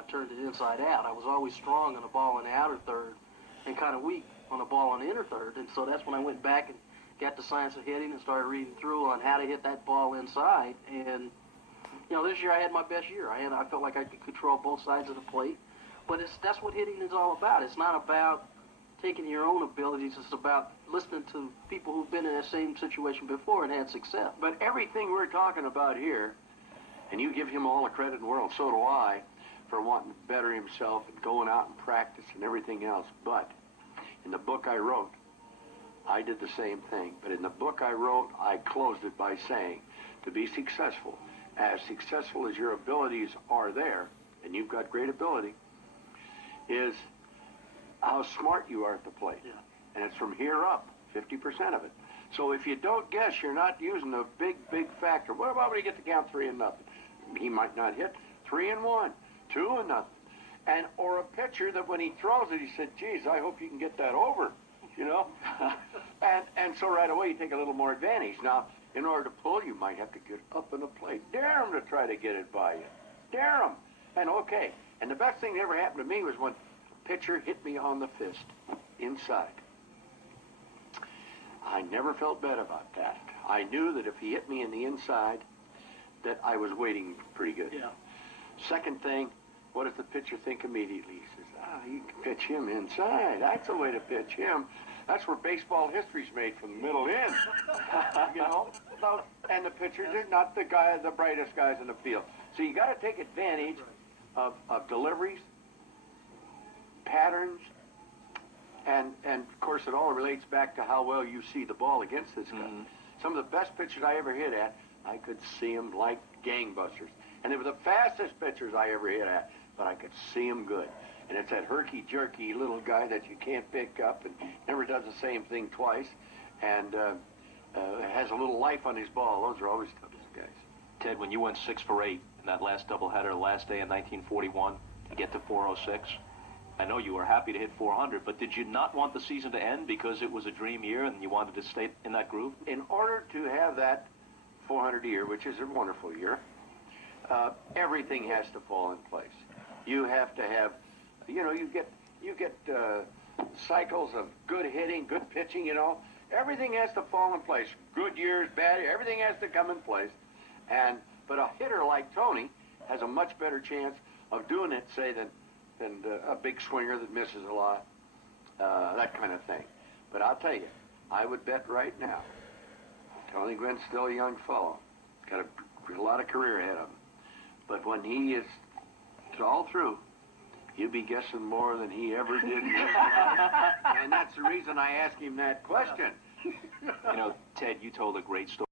I turned it inside out. I was always strong on the ball in the outer third and kind of weak on the ball on the inner third. And so that's when I went back and got the science of hitting and started reading through on how to hit that ball inside. And, you know, this year I had my best year. I felt like I could control both sides of the plate. But that's what hitting is all about. It's not about taking your own abilities. It's about listening to people who've been in that same situation before and had success. But everything we're talking about here, and you give him all the credit in the world, so do I, for wanting to better himself and going out and practice and everything else. But in the book I wrote, I did the same thing. But in the book I wrote, I closed it by saying, to be successful as your abilities are there, and you've got great ability, is how smart you are at the plate. Yeah. And it's from here up, 50% of it. So if you don't guess, you're not using a big factor. What about when you get to count 3-0? He might not hit 3-1, 2-0. And or a pitcher that when he throws it, he said, geez, I hope you can get that over, you know? and so right away you take a little more advantage. Now, in order to pull, you might have to get up in the plate. Dare him to try to get it by you. Dare him. And okay. And the best thing that ever happened to me was when a pitcher hit me on the fist, inside. I never felt bad about that. I knew that if he hit me in the inside, that I was waiting pretty good. Yeah. Second thing, what does the pitcher think immediately? He says, you can pitch him inside. That's the way to pitch him. That's where baseball history's made, from the middle in. You know? And the pitchers are not the brightest guys in the field. So you got to take advantage of deliveries, patterns, and of course it all relates back to how well you see the ball against this guy. Mm-hmm. Some of the best pitchers I ever hit at, I could see them like gangbusters. And they were the fastest pitchers I ever hit at, but I could see them good. And it's that herky-jerky little guy that you can't pick up and never does the same thing twice, and has a little life on his ball. Those are always the toughest guys. Ted, when you went 6 for 8 in that last doubleheader, last day in 1941, to get to 406, I know you were happy to hit 400, but did you not want the season to end because it was a dream year and you wanted to stay in that groove? In order to have that 400 year, which is a wonderful year, everything has to fall in place. You have to have, you know, you get cycles of good hitting, good pitching, you know. Everything has to fall in place. Good years, bad years, everything has to come in place. But a hitter like Tony has a much better chance of doing it, say, than a big swinger that misses a lot, that kind of thing. But I'll tell you, I would bet right now, Tony Gwynn's still a young fellow, got a lot of career ahead of him. But when he is all through, he'll be guessing more than he ever did. And that's the reason I asked him that question. You know, Ted, you told a great story.